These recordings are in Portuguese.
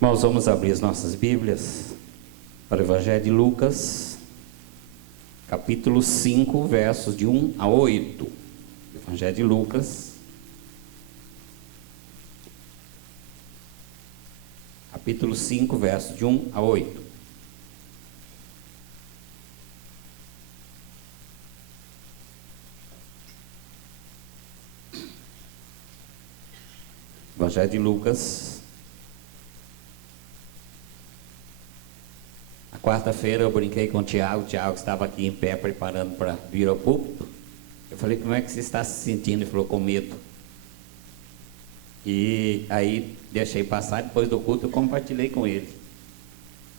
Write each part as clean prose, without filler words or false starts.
Nós vamos abrir as nossas Bíblias para o Evangelho de Lucas, capítulo 5, versos de 1 a 8. Evangelho de Lucas, capítulo 5, versos de 1 a 8. Evangelho de Lucas. Na quarta-feira eu brinquei com o Tiago estava aqui em pé preparando para vir ao púlpito. Eu falei, como é que você está se sentindo? Ele falou, com medo. E aí deixei passar, depois do culto eu compartilhei com ele.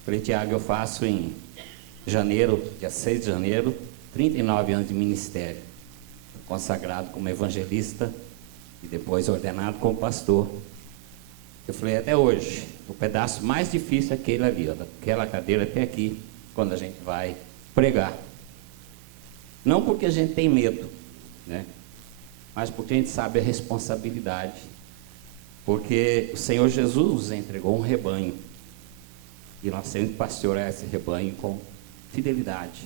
Falei, Tiago, eu faço em janeiro, dia 6 de janeiro, 39 anos de ministério. Consagrado como evangelista e depois ordenado como pastor. Eu falei, até hoje, o pedaço mais difícil é aquele ali, ó, daquela cadeira até aqui, quando a gente vai pregar. Não porque a gente tem medo, né? Mas porque a gente sabe a responsabilidade. Porque o Senhor Jesus nos entregou um rebanho. E nós temos que pastorear esse rebanho com fidelidade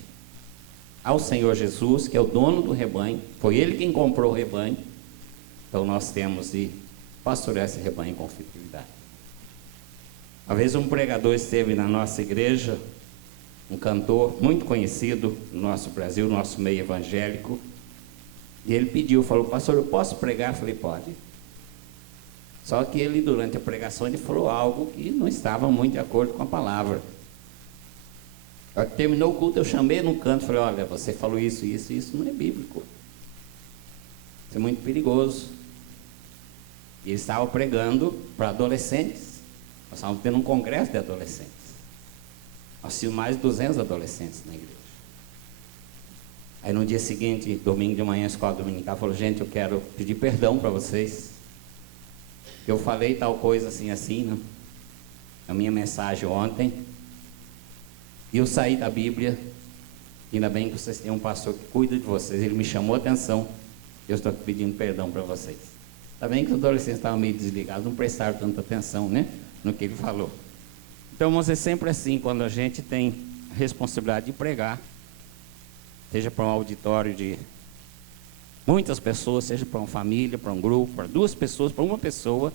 ao Senhor Jesus, que é o dono do rebanho. Foi Ele quem comprou o rebanho. Então nós temos de pastorear esse rebanho com fidelidade. Uma vez um pregador esteve na nossa igreja, um cantor muito conhecido no nosso Brasil, no nosso meio evangélico, e ele pediu, falou, pastor, eu posso pregar? Eu falei, pode. Só que ele, durante a pregação, ele falou algo que não estava muito de acordo com a palavra. Terminou o culto, eu chamei no canto, falei, olha, você falou isso não é bíblico. Isso é muito perigoso. E ele estava pregando para adolescentes. Nós estávamos tendo um congresso de adolescentes. Nós tínhamos mais de 200 adolescentes na igreja. Aí no dia seguinte, domingo de manhã, escola dominical, falou, gente, eu quero pedir perdão para vocês. Eu falei tal coisa assim, né? A minha mensagem ontem. E eu saí da Bíblia. Ainda bem que vocês têm um pastor que cuida de vocês. Ele me chamou a atenção. Eu estou pedindo perdão para vocês. Está bem que os adolescentes estavam meio desligados, não prestaram tanta atenção, né, no que ele falou. Então, vamos ser sempre assim, quando a gente tem a responsabilidade de pregar, seja para um auditório de muitas pessoas, seja para uma família, para um grupo, para duas pessoas, para uma pessoa,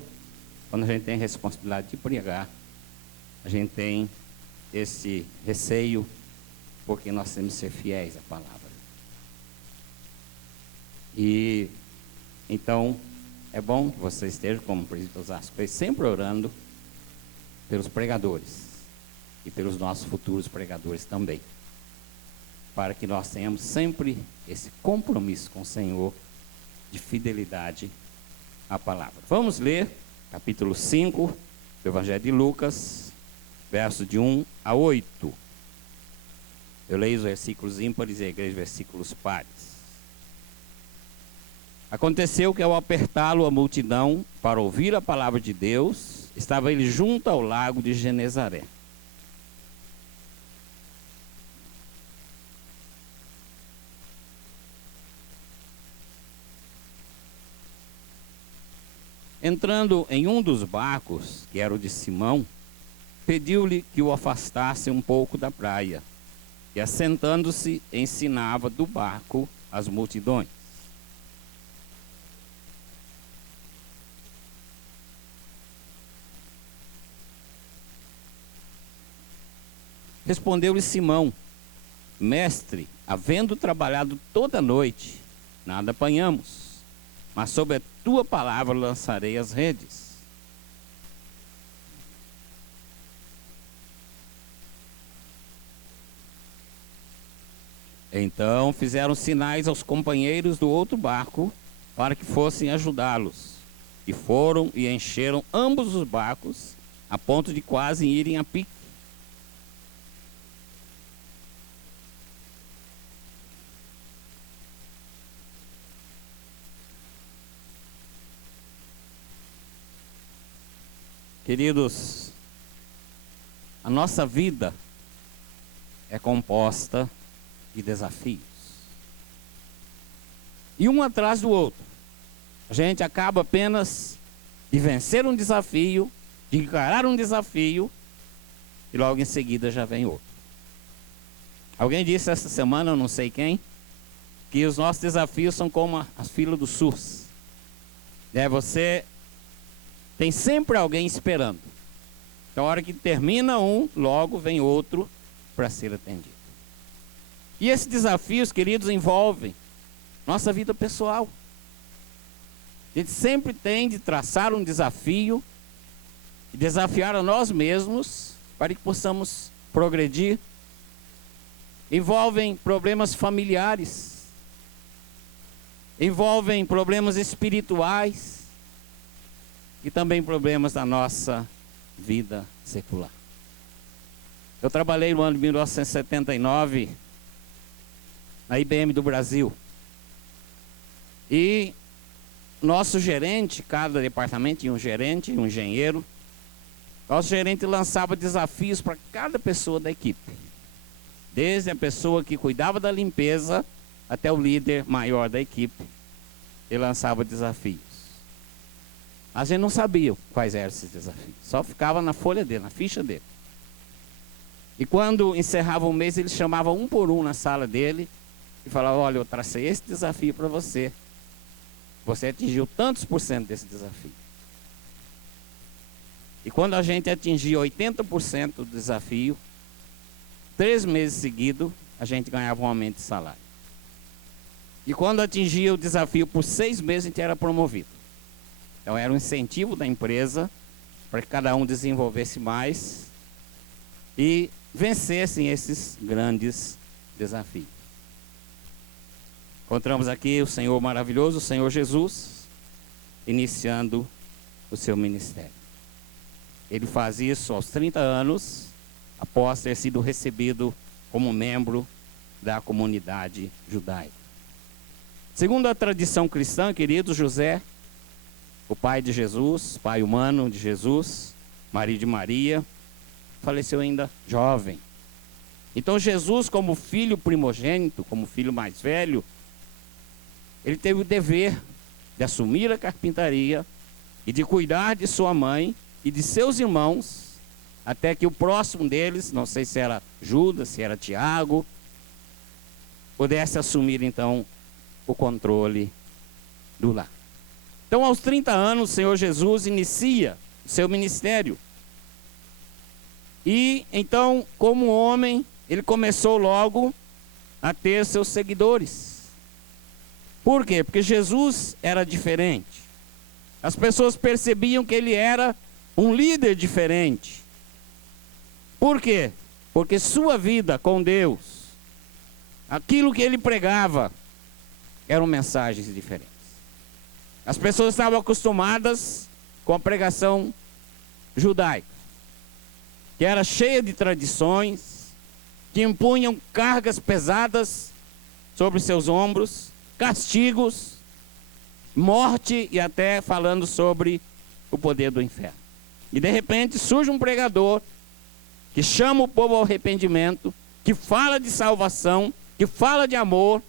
quando a gente tem a responsabilidade de pregar, a gente tem esse receio, porque nós temos que ser fiéis à palavra. E, então, é bom que você esteja, como presbítero Osasco, sempre orando pelos pregadores e pelos nossos futuros pregadores também, para que nós tenhamos sempre esse compromisso com o Senhor de fidelidade à palavra. Vamos ler capítulo 5 do Evangelho de Lucas, versos de 1 a 8. Eu leio os versículos ímpares e a igreja versículos pares. Aconteceu que ao apertá-lo a multidão para ouvir a palavra de Deus, estava ele junto ao lago de Genezaré. Entrando em um dos barcos, que era o de Simão, pediu-lhe que o afastasse um pouco da praia, e assentando-se, ensinava do barco as multidões. Respondeu-lhe Simão, mestre, havendo trabalhado toda a noite, nada apanhamos, mas sob a tua palavra lançarei as redes. Então fizeram sinais aos companheiros do outro barco para que fossem ajudá-los. E foram e encheram ambos os barcos, a ponto de quase irem a pique. Queridos, a nossa vida é composta de desafios. E um atrás do outro. A gente acaba apenas de vencer um desafio, de de encarar um desafio e logo em seguida já vem outro. Alguém disse essa semana, eu não sei quem, que os nossos desafios são como as filas do SUS. Você tem sempre alguém esperando. Então, a hora que termina um, logo vem outro para ser atendido. E esses desafios, queridos, envolvem nossa vida pessoal. A gente sempre tem de traçar um desafio e desafiar a nós mesmos para que possamos progredir. Envolvem problemas familiares, envolvem problemas espirituais e também problemas da nossa vida secular. Eu trabalhei no ano de 1979 na IBM do Brasil. E nosso gerente, cada departamento tinha um gerente, um engenheiro. Nosso gerente lançava desafios para cada pessoa da equipe. Desde a pessoa que cuidava da limpeza até o líder maior da equipe. Ele lançava desafios. A gente não sabia quais eram esses desafios. Só ficava na folha dele, na ficha dele. E quando encerrava o mês, ele chamava um por um na sala dele e falava: olha, eu tracei esse desafio para você. Você atingiu tantos por cento desse desafio. E quando a gente atingia 80% do desafio, 3 meses seguidos, a gente ganhava um aumento de salário. E quando atingia o desafio por 6 meses, a gente era promovido. Então era um incentivo da empresa para que cada um desenvolvesse mais e vencessem esses grandes desafios. Encontramos aqui o Senhor maravilhoso, o Senhor Jesus, iniciando o seu ministério. Ele faz isso aos 30 anos, após ter sido recebido como membro da comunidade judaica. Segundo a tradição cristã, querido, José, o pai de Jesus, pai humano de Jesus, marido de Maria, faleceu ainda jovem. Então Jesus, como filho primogênito, como filho mais velho, ele teve o dever de assumir a carpintaria e de cuidar de sua mãe e de seus irmãos, até que o próximo deles, não sei se era Judas, se era Tiago, pudesse assumir então o controle do lar. Então, aos 30 anos, o Senhor Jesus inicia o seu ministério. E então, como homem, ele começou logo a ter seus seguidores. Por quê? Porque Jesus era diferente. As pessoas percebiam que ele era um líder diferente. Por quê? Porque sua vida com Deus, aquilo que ele pregava, eram mensagens diferentes. As pessoas estavam acostumadas com a pregação judaica, que era cheia de tradições, que impunham cargas pesadas sobre seus ombros, castigos, morte e até falando sobre o poder do inferno. E de repente surge um pregador que chama o povo ao arrependimento, que fala de salvação, que fala de amor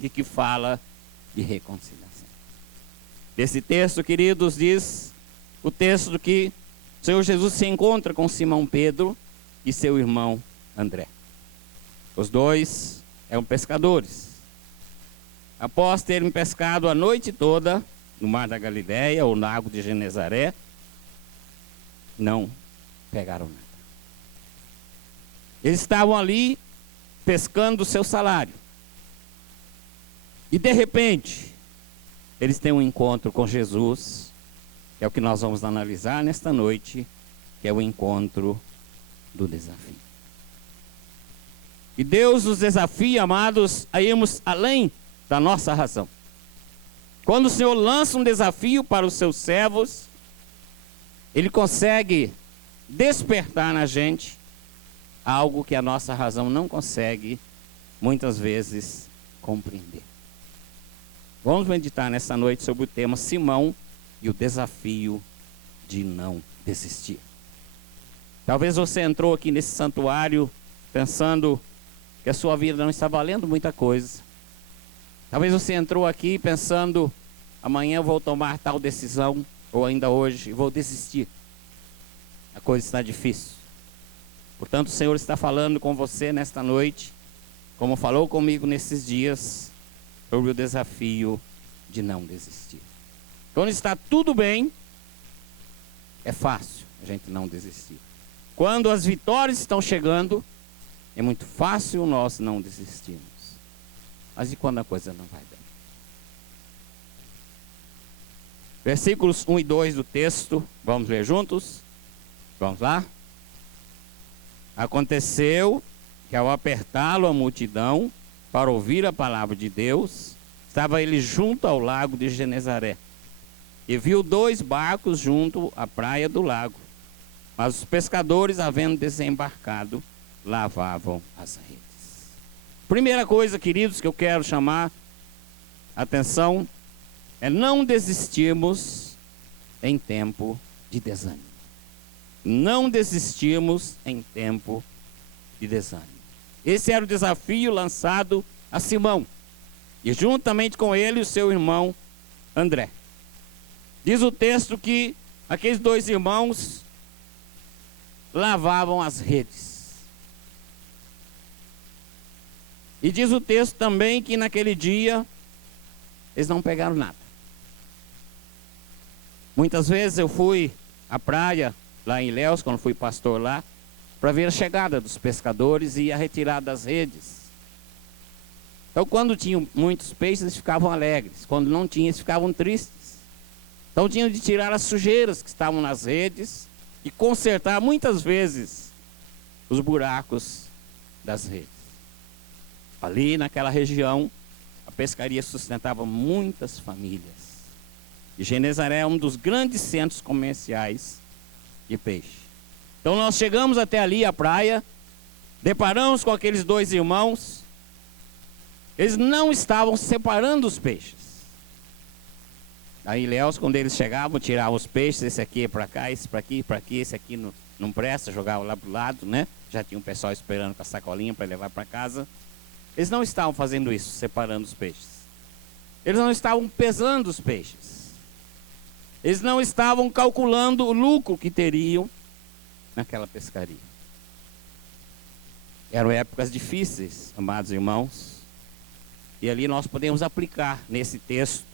e que fala de reconciliação. Esse texto, queridos, diz o texto do que o Senhor Jesus se encontra com Simão Pedro e seu irmão André. Os dois eram pescadores. Após terem pescado a noite toda no mar da Galileia, ou lago de Genezaré, não pegaram nada. Eles estavam ali pescando o seu salário. E de repente, eles têm um encontro com Jesus, que é o que nós vamos analisar nesta noite, que é o encontro do desafio. E Deus nos desafia, amados, a irmos além da nossa razão. Quando o Senhor lança um desafio para os seus servos, Ele consegue despertar na gente algo que a nossa razão não consegue, muitas vezes, compreender. Vamos meditar nessa noite sobre o tema Simão e o desafio de não desistir. Talvez você entrou aqui nesse santuário pensando que a sua vida não está valendo muita coisa. Talvez você entrou aqui pensando: amanhã eu vou tomar tal decisão, ou ainda hoje vou desistir. a coisa está difícil. Portanto, o Senhor está falando com você nesta noite, como falou comigo nesses dias, sobre o desafio de não desistir. Quando está tudo bem, é fácil a gente não desistir. Quando as vitórias estão chegando, é muito fácil nós não desistirmos. Mas e quando a coisa não vai bem? Versículos 1 e 2 do texto, vamos ler juntos? Vamos lá? Aconteceu que ao apertá-lo a multidão para ouvir a palavra de Deus, estava ele junto ao lago de Genezaré. E viu 2 barcos junto à praia do lago. Mas os pescadores, havendo desembarcado, lavavam as redes. Primeira coisa, queridos, que eu quero chamar a atenção é não desistirmos em tempo de desânimo. Não desistirmos em tempo de desânimo. Esse era o desafio lançado a Simão. E juntamente com ele o seu irmão André. Diz o texto que aqueles 2 irmãos lavavam as redes. E diz o texto também que naquele dia eles não pegaram nada. Muitas vezes eu fui à praia, lá em Ilhéus, quando fui pastor lá, para ver a chegada dos pescadores e a retirada das redes. Então, quando tinham muitos peixes, eles ficavam alegres. Quando não tinham, eles ficavam tristes. Então, tinham de tirar as sujeiras que estavam nas redes e consertar, muitas vezes, os buracos das redes. Ali, naquela região, a pescaria sustentava muitas famílias. E Genezaré é um dos grandes centros comerciais de peixe. Então, nós chegamos até ali, a praia, deparamos com aqueles 2 irmãos. Eles não estavam separando os peixes. Aí, Ilhéus, quando eles chegavam, tiravam os peixes, esse aqui é para cá, esse para aqui, esse aqui não presta, jogavam lá para o lado, né? Já tinha um pessoal esperando com a sacolinha para levar para casa. Eles não estavam fazendo isso, separando os peixes. Eles não estavam pesando os peixes. Eles não estavam calculando o lucro que teriam naquela pescaria. Eram épocas difíceis, amados irmãos. E ali nós podemos aplicar nesse texto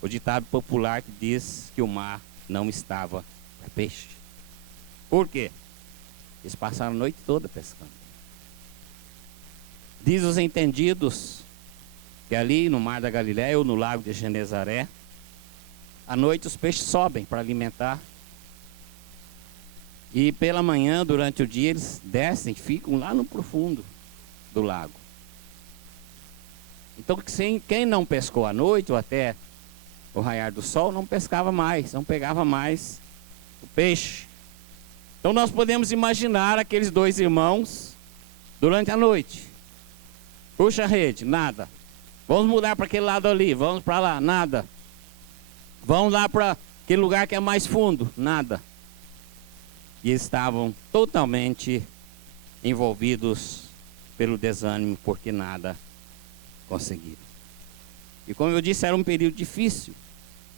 o ditado popular que diz que o mar não estava para peixe. Por quê? Eles passaram a noite toda pescando. Diz os entendidos que ali no mar da Galileia ou no lago de Genezaré, à noite os peixes sobem para alimentar. E pela manhã, durante o dia, eles descem, ficam lá no profundo do lago. Então, quem não pescou à noite ou até o raiar do sol, não pescava mais, não pegava mais o peixe. Então, nós podemos imaginar aqueles 2 irmãos durante a noite. Puxa a rede, nada. Vamos mudar para aquele lado ali, vamos para lá, nada. Vamos lá para aquele lugar que é mais fundo, nada. E estavam totalmente envolvidos pelo desânimo, porque nada conseguiram. E como eu disse, era um período difícil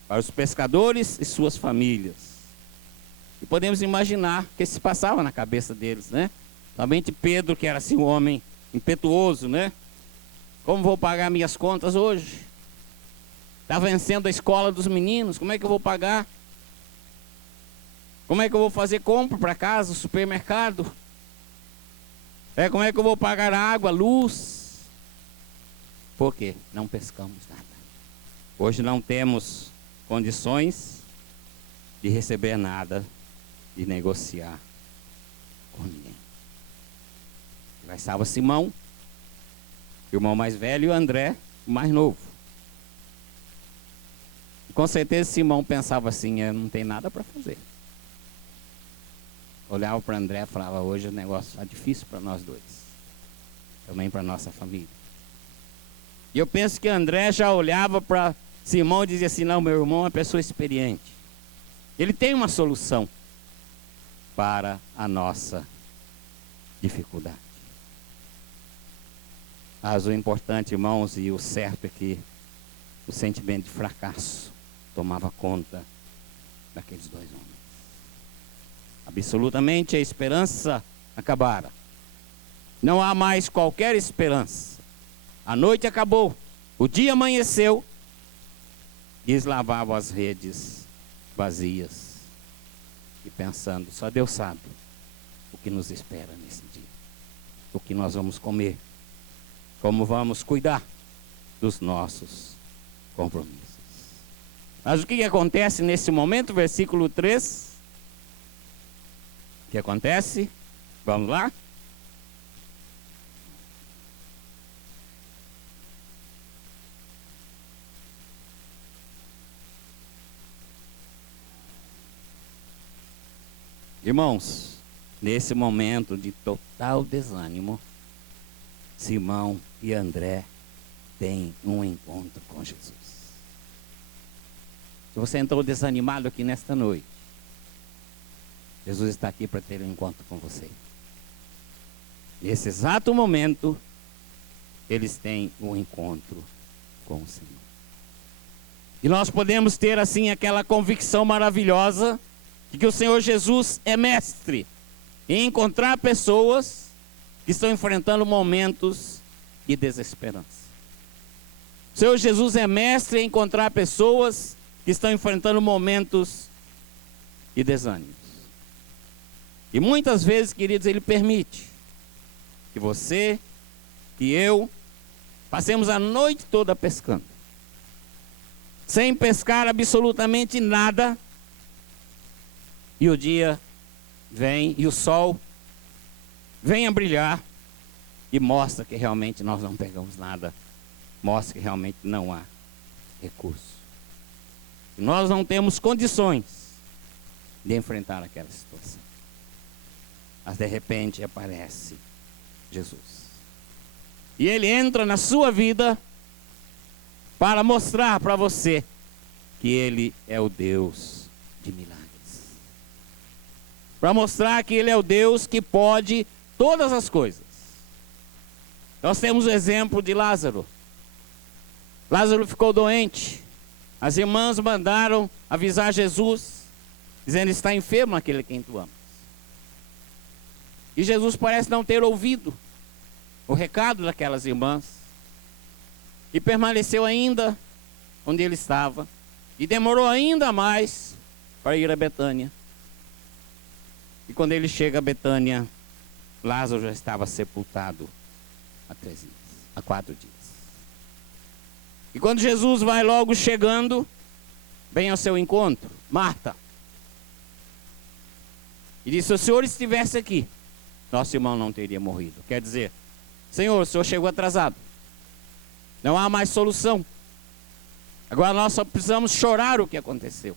para os pescadores e suas famílias. E podemos imaginar o que se passava na cabeça deles, né? Somente Pedro, que era assim um homem impetuoso, né? Como vou pagar minhas contas hoje? Está vencendo a escola dos meninos, como é que eu vou pagar? Como é que eu vou fazer compra para casa, supermercado? Como é que eu vou pagar água, luz? Por quê? Não pescamos nada. Hoje não temos condições de receber nada, de negociar com ninguém. Lá estava Simão, o irmão mais velho, e o André, o mais novo. E com certeza Simão pensava assim, não tem nada para fazer. Olhava para André e falava, hoje o negócio está difícil para nós dois. Também para nossa família. E eu penso que André já olhava para Simão e dizia assim, não, meu irmão é uma pessoa experiente. Ele tem uma solução para a nossa dificuldade. Mas o importante, irmãos, e o certo é que o sentimento de fracasso tomava conta daqueles 2 homens. A Absolutamente a esperança acabara. Não há mais qualquer esperança. A noite acabou, o dia amanheceu e eles lavavam as redes vazias e pensando, só Deus sabe o que nos espera nesse dia, o que nós vamos comer, como vamos cuidar dos nossos compromissos. Mas o que acontece nesse momento? Versículo 3. O que acontece? Vamos lá? Irmãos, nesse momento de total desânimo, Simão e André têm um encontro com Jesus. Se você entrou desanimado aqui nesta noite, Jesus está aqui para ter um encontro com você. Nesse exato momento, eles têm um encontro com o Senhor. E nós podemos ter assim aquela convicção maravilhosa de que o Senhor Jesus é mestre em encontrar pessoas que estão enfrentando momentos de desesperança. O Senhor Jesus é mestre em encontrar pessoas que estão enfrentando momentos de desânimos. E muitas vezes, queridos, Ele permite que você e eu passemos a noite toda pescando, sem pescar absolutamente nada. E o dia vem e o sol vem a brilhar e mostra que realmente nós não pegamos nada. Mostra que realmente não há recurso. E nós não temos condições de enfrentar aquela situação. Mas de repente aparece Jesus. E Ele entra na sua vida para mostrar para você que Ele é o Deus de milagres. Para mostrar que Ele é o Deus que pode todas as coisas. Nós temos o exemplo de Lázaro. Lázaro ficou doente. As irmãs mandaram avisar Jesus, dizendo: está enfermo aquele a quem tu amas. E Jesus parece não ter ouvido o recado daquelas irmãs. E permaneceu ainda onde ele estava. E demorou ainda mais para ir a Betânia. E quando ele chega a Betânia, Lázaro já estava sepultado há 4 dias. E quando Jesus vai logo chegando, vem ao seu encontro, Marta. E diz: se o Senhor estivesse aqui, nosso irmão não teria morrido. Quer dizer, Senhor, o Senhor chegou atrasado. Não há mais solução. Agora nós só precisamos chorar o que aconteceu.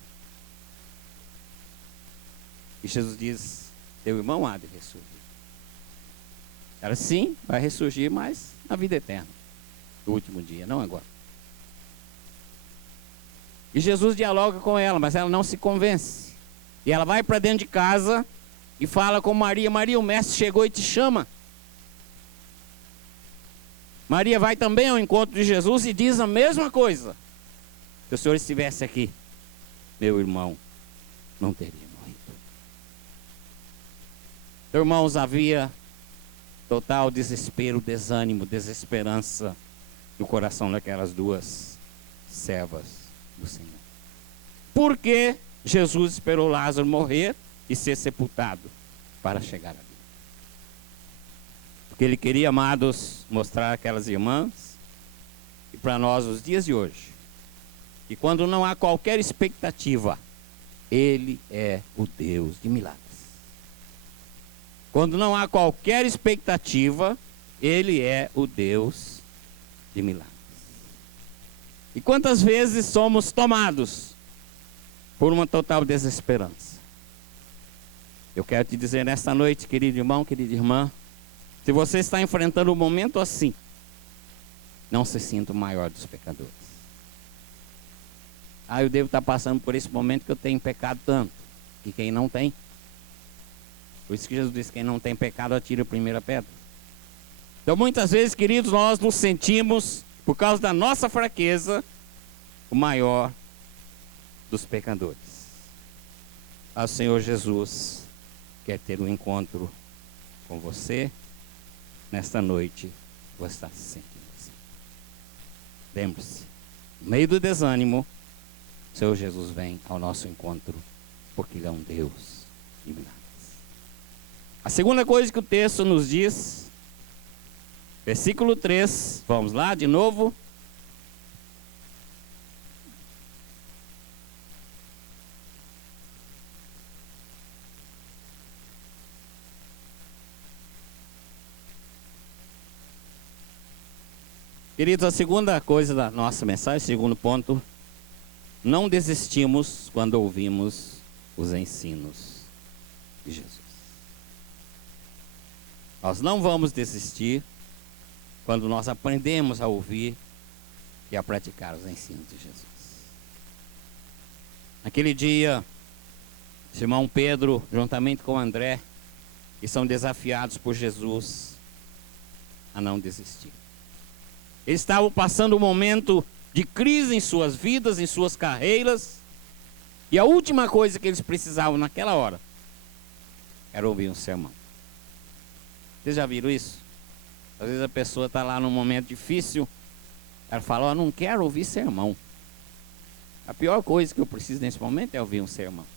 E Jesus diz: teu irmão há de ressurgir. Ela: sim, vai ressurgir, mas na vida eterna, no último dia, não agora. E Jesus dialoga com ela, mas ela não se convence. E ela vai para dentro de casa e fala com Maria: Maria, o mestre chegou e te chama. Maria vai também ao encontro de Jesus e diz a mesma coisa: se o Senhor estivesse aqui, meu irmão não teria morrido. Então, irmãos, havia total desespero, desânimo, desesperança no coração daquelas duas servas do Senhor. Por que Jesus esperou Lázaro morrer e ser sepultado para chegar ali? Porque Ele queria, amados, mostrar àquelas irmãs e para nós os dias de hoje, que quando não há qualquer expectativa, Ele é o Deus de milagres. Quando não há qualquer expectativa, Ele é o Deus de milagres. E quantas vezes somos tomados por uma total desesperança? Eu quero te dizer nesta noite, querido irmão, querida irmã, se você está enfrentando um momento assim, não se sinta o maior dos pecadores. Eu devo estar passando por esse momento que eu tenho pecado tanto. E quem não tem? Por isso que Jesus disse: quem não tem pecado, atire a primeira pedra. Então, muitas vezes, queridos, nós nos sentimos, por causa da nossa fraqueza, o maior dos pecadores. Ao Senhor Jesus, quer ter um encontro com você nesta noite. Você está se sentindo assim. Lembre-se, no meio do desânimo, o Senhor Jesus vem ao nosso encontro, porque Ele é um Deus de milagres. A segunda coisa que o texto nos diz, versículo 3, vamos lá de novo. Queridos, a segunda coisa da nossa mensagem, segundo ponto, não desistimos quando ouvimos os ensinos de Jesus. Nós não vamos desistir quando nós aprendemos a ouvir e a praticar os ensinos de Jesus. Naquele dia, Simão Pedro, juntamente com André, e são desafiados por Jesus a não desistir. Eles estavam passando um momento de crise em suas vidas, em suas carreiras, e a última coisa que eles precisavam naquela hora era ouvir um sermão. Vocês já viram isso? Às vezes a pessoa está lá num momento difícil, ela fala, não quero ouvir sermão. A pior coisa que eu preciso nesse momento é ouvir um sermão.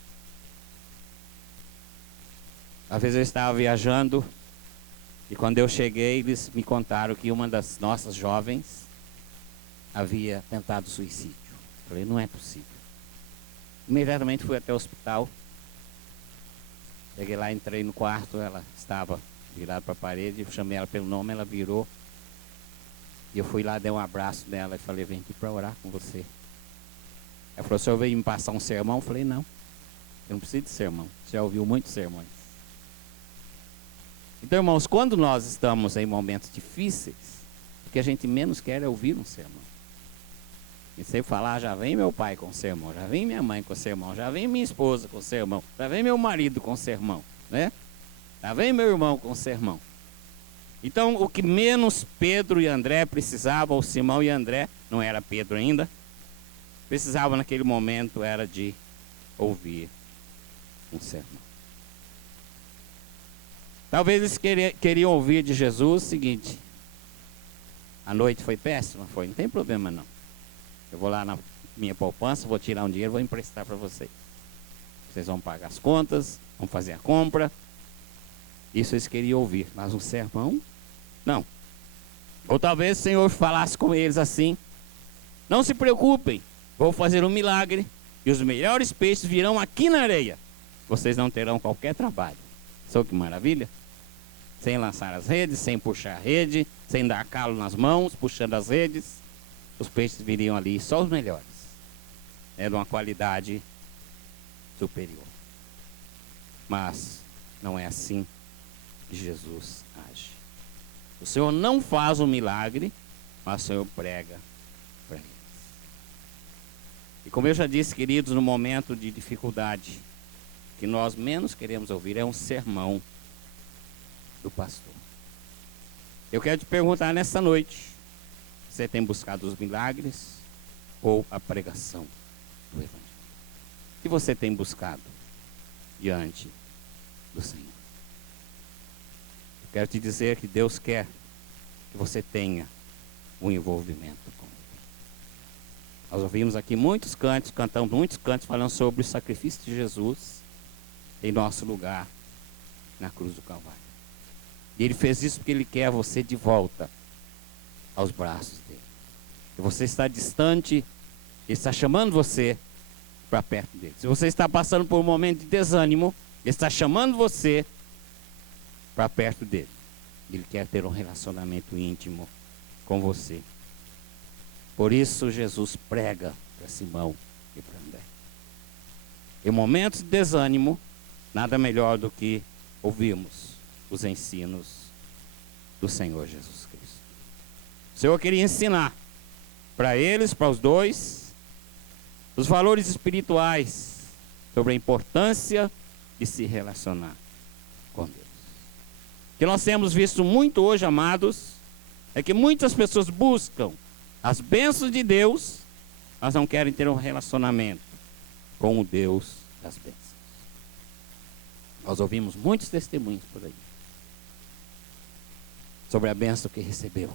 Às vezes eu estava viajando, e quando eu cheguei, eles me contaram que uma das nossas jovens havia tentado suicídio. Falei, não é possível. Imediatamente fui até o hospital. Cheguei lá, entrei no quarto, ela estava virada para a parede, eu chamei ela pelo nome, ela virou. E eu fui lá, dei um abraço nela e falei, vem aqui para orar com você. Ela falou, o senhor veio me passar um sermão? Eu falei, não, eu não preciso de sermão. Você já ouviu muitos sermões. Então, irmãos, quando nós estamos em momentos difíceis, o que a gente menos quer é ouvir um sermão. E sempre falar, já vem meu pai com sermão, já vem minha mãe com sermão, já vem minha esposa com sermão, já vem meu marido com sermão, né? Já vem meu irmão com sermão. Então, o que menos Pedro e André precisavam, ou Simão e André, não era Pedro ainda, precisavam naquele momento era de ouvir um sermão. Talvez eles queriam ouvir de Jesus o seguinte, a noite foi péssima, foi, não tem problema não. Eu vou lá na minha poupança, vou tirar um dinheiro, vou emprestar para vocês. Vocês vão pagar as contas, vão fazer a compra. Isso eles queriam ouvir, mas um sermão, não. Ou talvez o Senhor falasse com eles assim, não se preocupem, vou fazer um milagre e os melhores peixes virão aqui na areia. Vocês não terão qualquer trabalho. Sabe que maravilha? Sem lançar as redes, sem puxar a rede, sem dar calo nas mãos, puxando as redes, os peixes viriam ali, só os melhores. É de uma qualidade superior. Mas não é assim que Jesus age. O Senhor não faz um milagre, mas o Senhor prega para eles. E como eu já disse, queridos, no momento de dificuldade, que nós menos queremos ouvir é um sermão do pastor. Eu quero te perguntar nessa noite, você tem buscado os milagres ou a pregação do Evangelho? O que você tem buscado diante do Senhor? Eu quero te dizer que Deus quer que você tenha um envolvimento com Ele. Nós ouvimos aqui muitos cantos, cantamos muitos cantos falando sobre o sacrifício de Jesus em nosso lugar na cruz do Calvário. E Ele fez isso porque Ele quer você de volta aos braços dele. Se você está distante, Ele está chamando você para perto dele. Se você está passando por um momento de desânimo, Ele está chamando você para perto dele. Ele quer ter um relacionamento íntimo com você. Por isso Jesus prega para Simão e para André. Em momentos de desânimo, nada melhor do que ouvirmos os ensinos do Senhor Jesus Cristo. O Senhor queria ensinar para eles, para os dois, os valores espirituais sobre a importância de se relacionar com Deus. O que nós temos visto muito hoje, amados, é que muitas pessoas buscam as bênçãos de Deus, mas não querem ter um relacionamento com o Deus das bênçãos. Nós ouvimos muitos testemunhos por aí sobre a bênção que recebeu.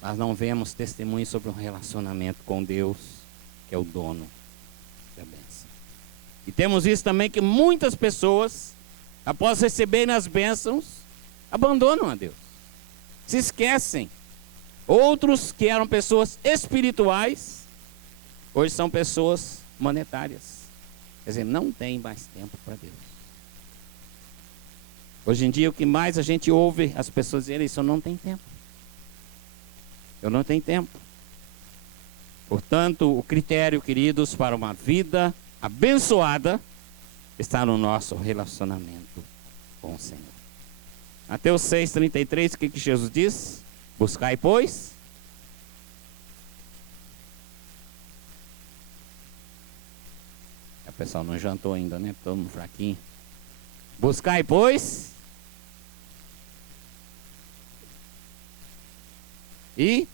Mas não vemos testemunhos sobre um relacionamento com Deus, que é o dono da bênção. E temos visto também que muitas pessoas, após receberem as bênçãos, abandonam a Deus. Se esquecem. Outros que eram pessoas espirituais, hoje são pessoas monetárias. Quer dizer, não tem mais tempo para Deus. Hoje em dia, o que mais a gente ouve as pessoas dizerem é isso: eu não tenho tempo. Eu não tenho tempo. Portanto, o critério, queridos, para uma vida abençoada está no nosso relacionamento com o Senhor. Mateus 6,33, o que Jesus diz? Buscai, pois, o pessoal não jantou ainda, né? Todo mundo fraquinho. Buscai, pois, e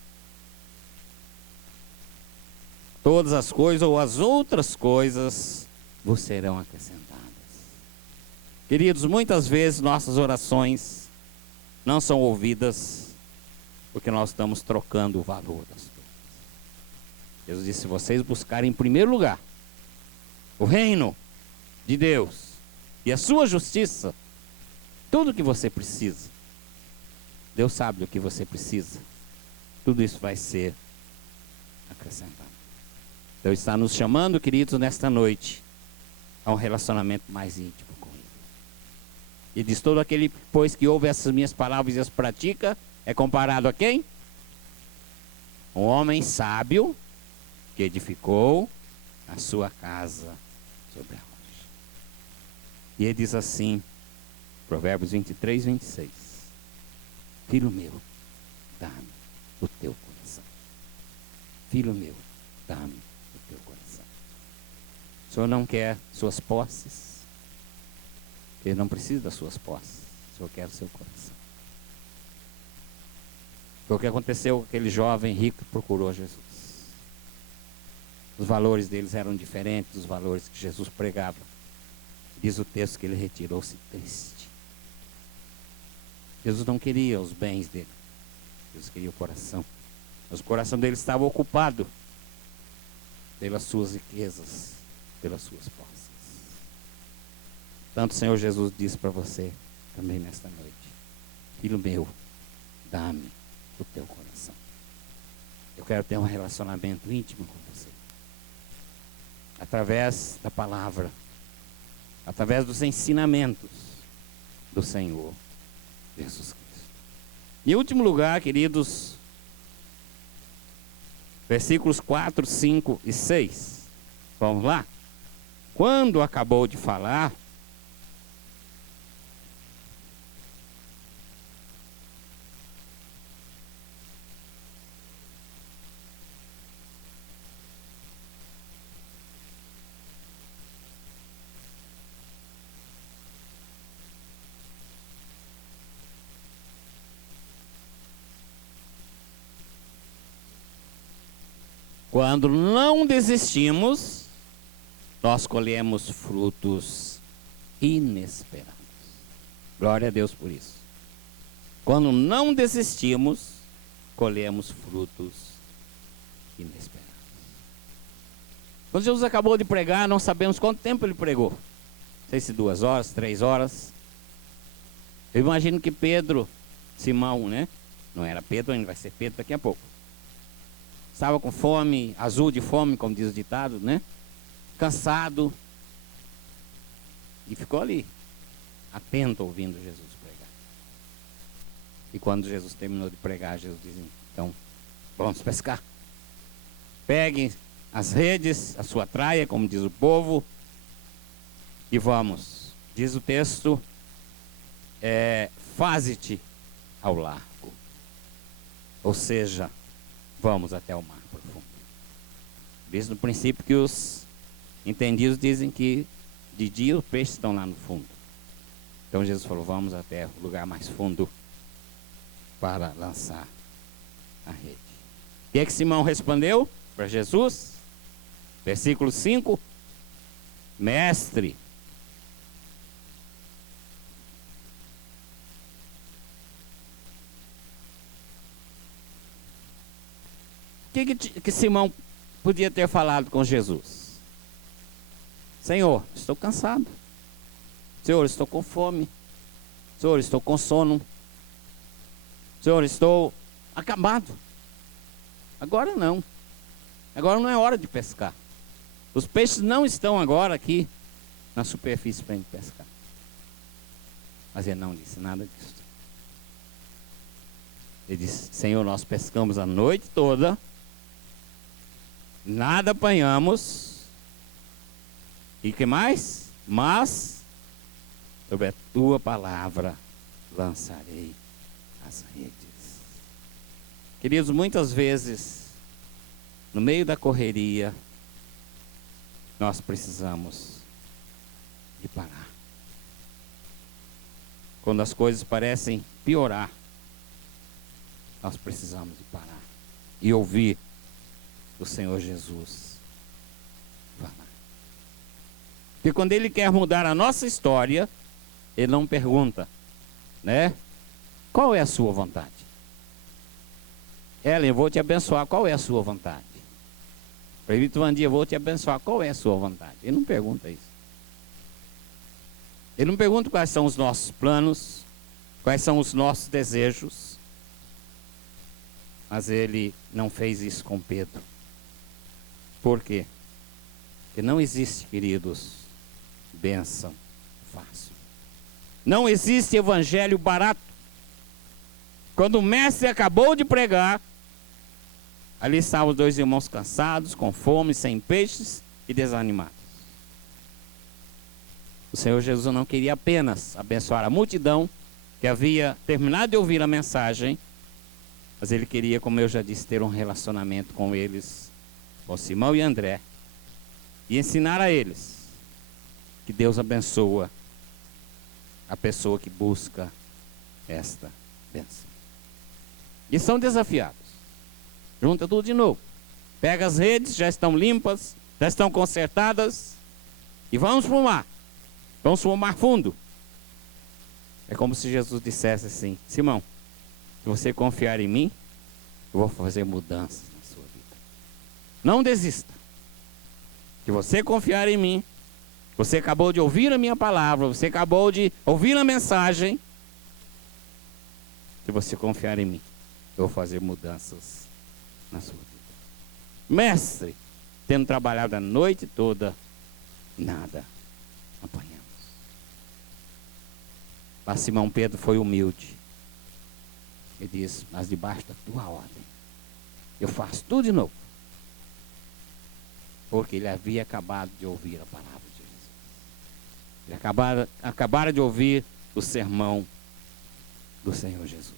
todas as coisas ou as outras coisas vos serão acrescentadas. Queridos, muitas vezes nossas orações não são ouvidas porque nós estamos trocando o valor das coisas. Jesus disse: se vocês buscarem em primeiro lugar o reino de Deus e a sua justiça, tudo que você precisa, Deus sabe do que você precisa, tudo isso vai ser acrescentado. Deus está nos chamando, queridos, nesta noite, a um relacionamento mais íntimo com Ele. E diz: todo aquele, pois, que ouve essas minhas palavras e as pratica, é comparado a quem? Um homem sábio que edificou a sua casa sobre a rocha. E ele diz assim, Provérbios 23, 26. Filho meu, dá-me o teu coração. Filho meu, dá-me o teu coração. O Senhor não quer suas posses. Ele não precisa das suas posses. O Senhor quer o seu coração. Foi o que aconteceu com aquele jovem rico que procurou Jesus. Os valores deles eram diferentes dos valores que Jesus pregava. Diz o texto que ele retirou-se triste. Jesus não queria os bens dele. Jesus queria o coração. Mas o coração dele estava ocupado pelas suas riquezas, pelas suas posses. Tanto o Senhor Jesus disse para você também nesta noite: filho meu, dá-me o teu coração. Eu quero ter um relacionamento íntimo com você. Através da palavra, através dos ensinamentos do Senhor Jesus Cristo. Em último lugar, queridos, versículos 4, 5 e 6. Vamos lá? Quando acabou de falar, quando não desistimos, nós colhemos frutos inesperados. Glória a Deus por isso. Quando não desistimos, colhemos frutos inesperados. Quando Jesus acabou de pregar, não sabemos quanto tempo ele pregou. Não sei se 2 horas, 3 horas. Eu imagino que Pedro, Simão, né? Não era Pedro ainda, vai ser Pedro daqui a pouco. Estava com fome, azul de fome, como diz o ditado, né? Cansado. E ficou ali, atento, ouvindo Jesus pregar. E quando Jesus terminou de pregar, Jesus disse: então, vamos pescar. Peguem as redes, a sua traia, como diz o povo, e vamos. Diz o texto, faze-te ao largo. Ou seja, vamos até o mar profundo. Diz no princípio que os entendidos dizem que de dia os peixes estão lá no fundo. Então Jesus falou: vamos até o lugar mais fundo para lançar a rede. O que é que Simão respondeu para Jesus? Versículo 5: Mestre, que Simão podia ter falado com Jesus? Senhor, estou cansado. Senhor, estou com fome. Senhor, estou com sono. Senhor, estou acabado. Agora não. Agora não é hora de pescar. Os peixes não estão agora aqui na superfície para a gente pescar. Mas ele não disse nada disso. Ele disse: Senhor, nós pescamos a noite toda, nada apanhamos, e que mais? Mas, sobre a tua palavra, lançarei as redes. Queridos, muitas vezes, no meio da correria, nós precisamos de parar. Quando as coisas parecem piorar, nós precisamos de parar e ouvir o Senhor Jesus falar. Porque quando Ele quer mudar a nossa história, Ele não pergunta, né? Qual é a sua vontade? Ellen, eu vou te abençoar, qual é a sua vontade? Prefeito Vandia, eu vou te abençoar, qual é a sua vontade? Ele não pergunta isso. Ele não pergunta quais são os nossos planos, quais são os nossos desejos. Mas ele não fez isso com Pedro. Por quê? Porque não existe, queridos, bênção fácil. Não existe evangelho barato. Quando o mestre acabou de pregar, ali estavam os dois irmãos cansados, com fome, sem peixes e desanimados. O Senhor Jesus não queria apenas abençoar a multidão que havia terminado de ouvir a mensagem, mas ele queria, como eu já disse, ter um relacionamento com eles, com Simão e André, e ensinar a eles que Deus abençoa a pessoa que busca esta bênção. E são desafiados. Junta tudo de novo. Pega as redes, já estão limpas, já estão consertadas, e vamos para o mar. Vamos para o mar fundo. É como se Jesus dissesse assim: Simão, se você confiar em mim, eu vou fazer mudanças na sua vida. Não desista. Se você confiar em mim, você acabou de ouvir a minha palavra, você acabou de ouvir a mensagem. Se você confiar em mim, eu vou fazer mudanças na sua vida. Mestre, tendo trabalhado a noite toda, nada apanhamos. Mas Simão Pedro foi humilde. Ele diz: mas debaixo da tua ordem, eu faço tudo de novo. Porque ele havia acabado de ouvir a palavra de Jesus. Ele acabara de ouvir o sermão do Senhor Jesus.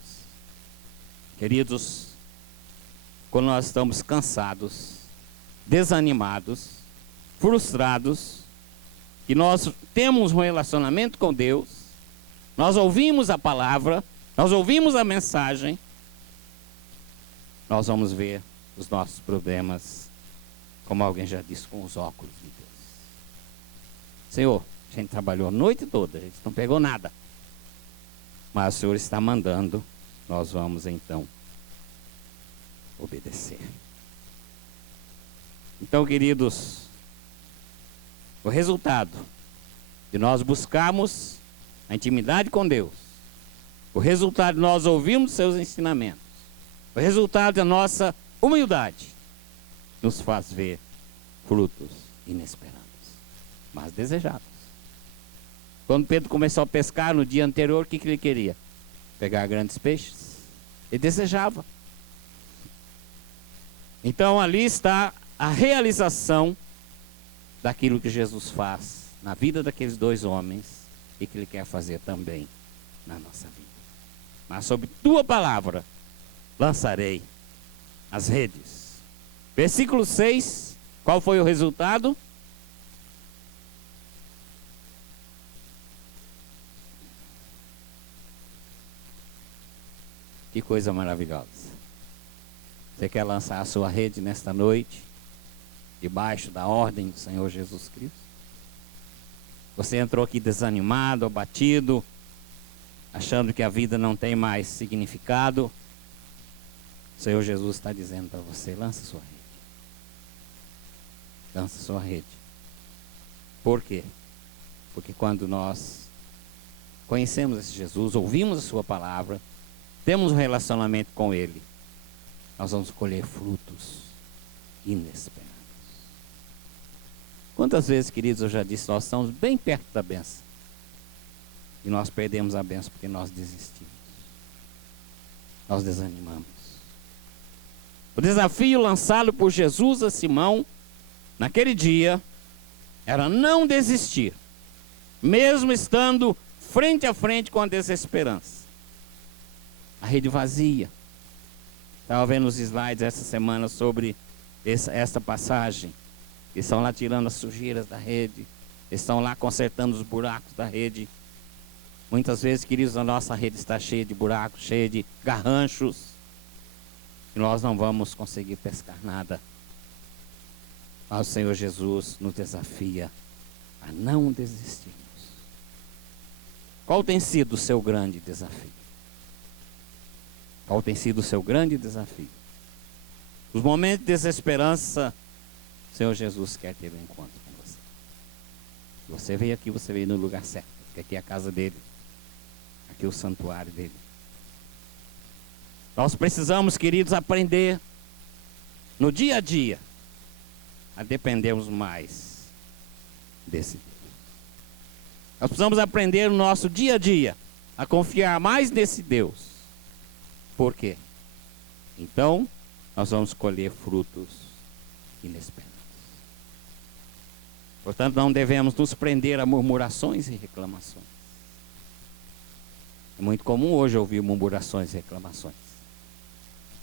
Queridos, quando nós estamos cansados, desanimados, frustrados, e nós temos um relacionamento com Deus, nós ouvimos a palavra, nós ouvimos a mensagem, nós vamos ver os nossos problemas, como alguém já disse, com os óculos de Deus. Senhor, a gente trabalhou a noite toda, a gente não pegou nada. Mas o Senhor está mandando, nós vamos então obedecer. Então, queridos, o resultado de nós buscarmos a intimidade com Deus, o resultado de nós ouvirmos seus ensinamentos, o resultado da nossa humildade, nos faz ver frutos inesperados, mas desejados. Quando Pedro começou a pescar no dia anterior, o que ele queria? Pegar grandes peixes. Ele desejava. Então ali está a realização daquilo que Jesus faz na vida daqueles dois homens e que Ele quer fazer também na nossa vida. Mas sobre tua palavra lançarei as redes. Versículo 6, qual foi o resultado? Que coisa maravilhosa. Você quer lançar a sua rede nesta noite, debaixo da ordem do Senhor Jesus Cristo? Você entrou aqui desanimado, abatido, achando que a vida não tem mais significado. O Senhor Jesus está dizendo para você: lança sua rede. Lança sua rede. Por quê? Porque quando nós conhecemos esse Jesus, ouvimos a sua palavra, temos um relacionamento com Ele, nós vamos colher frutos inesperados. Quantas vezes, queridos, eu já disse, nós estamos bem perto da bênção e nós perdemos a bênção porque nós desistimos, nós desanimamos. O desafio lançado por Jesus a Simão naquele dia era não desistir, mesmo estando frente a frente com a desesperança. A rede vazia. Estava vendo os slides essa semana sobre esta passagem. Eles estão lá tirando as sujeiras da rede, estão lá consertando os buracos da rede. Muitas vezes, queridos, a nossa rede está cheia de buracos, cheia de garranchos, e nós não vamos conseguir pescar nada. Mas o Senhor Jesus nos desafia a não desistirmos. Qual tem sido o seu grande desafio? Qual tem sido o seu grande desafio? Nos momentos de desesperança, o Senhor Jesus quer ter um encontro com você. Você veio aqui, você veio no lugar certo, porque aqui é a casa dele, aqui é o santuário dele. Nós precisamos, queridos, aprender no dia a dia a dependermos mais desse Deus. Nós precisamos aprender no nosso dia a dia a confiar mais nesse Deus. Por quê? Então, nós vamos colher frutos inesperados. Portanto, não devemos nos prender a murmurações e reclamações. É muito comum hoje ouvir murmurações e reclamações.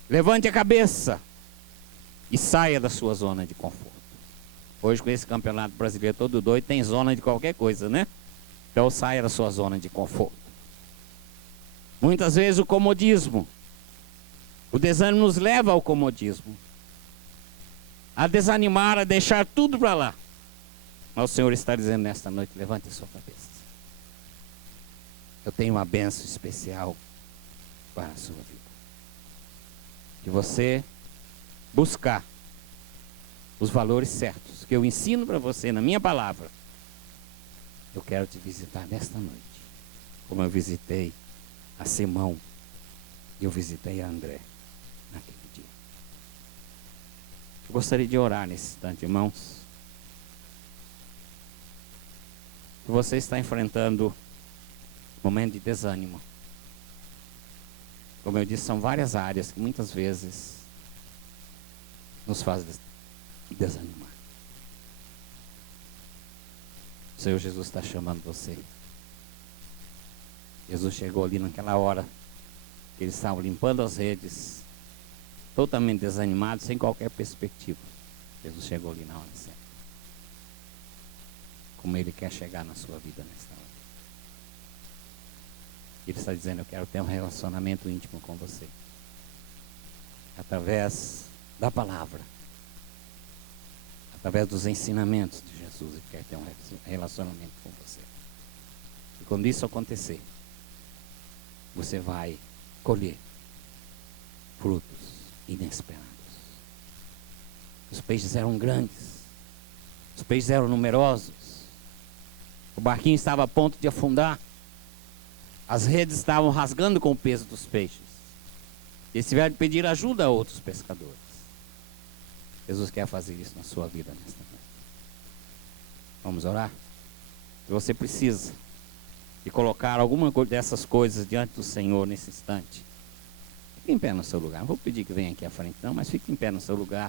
Levante a cabeça e saia da sua zona de conforto. Hoje, com esse campeonato brasileiro todo doido, tem zona de qualquer coisa, né? Então, saia da sua zona de conforto. Muitas vezes o comodismo, o desânimo nos leva ao comodismo, a desanimar, a deixar tudo para lá. Mas o Senhor está dizendo nesta noite: levante a sua cabeça. Eu tenho uma bênção especial para a sua vida. Que você buscar os valores certos que eu ensino para você na minha palavra. Eu quero te visitar nesta noite, como eu visitei a Simão e eu visitei a André naquele dia. Eu gostaria de orar nesse instante, irmãos. Se você está enfrentando um momento de desânimo, como eu disse, são várias áreas que muitas vezes nos fazem desanimar. O Senhor Jesus está chamando você. Jesus chegou ali naquela hora, eles estavam limpando as redes, totalmente desanimados, sem qualquer perspectiva. Jesus chegou ali na hora certa. Como Ele quer chegar na sua vida nesta hora. Ele está dizendo: eu quero ter um relacionamento íntimo com você. Através da palavra. Através dos ensinamentos de Jesus. Ele quer ter um relacionamento com você. E quando isso acontecer, você vai colher frutos inesperados. Os peixes eram grandes. Os peixes eram numerosos. O barquinho estava a ponto de afundar. As redes estavam rasgando com o peso dos peixes. Eles tiveram de pedir ajuda a outros pescadores. Jesus quer fazer isso na sua vida nesta noite. Vamos orar? Você precisa de colocar alguma dessas coisas diante do Senhor nesse instante. Fique em pé no seu lugar. Não vou pedir que venha aqui à frente não, mas fique em pé no seu lugar.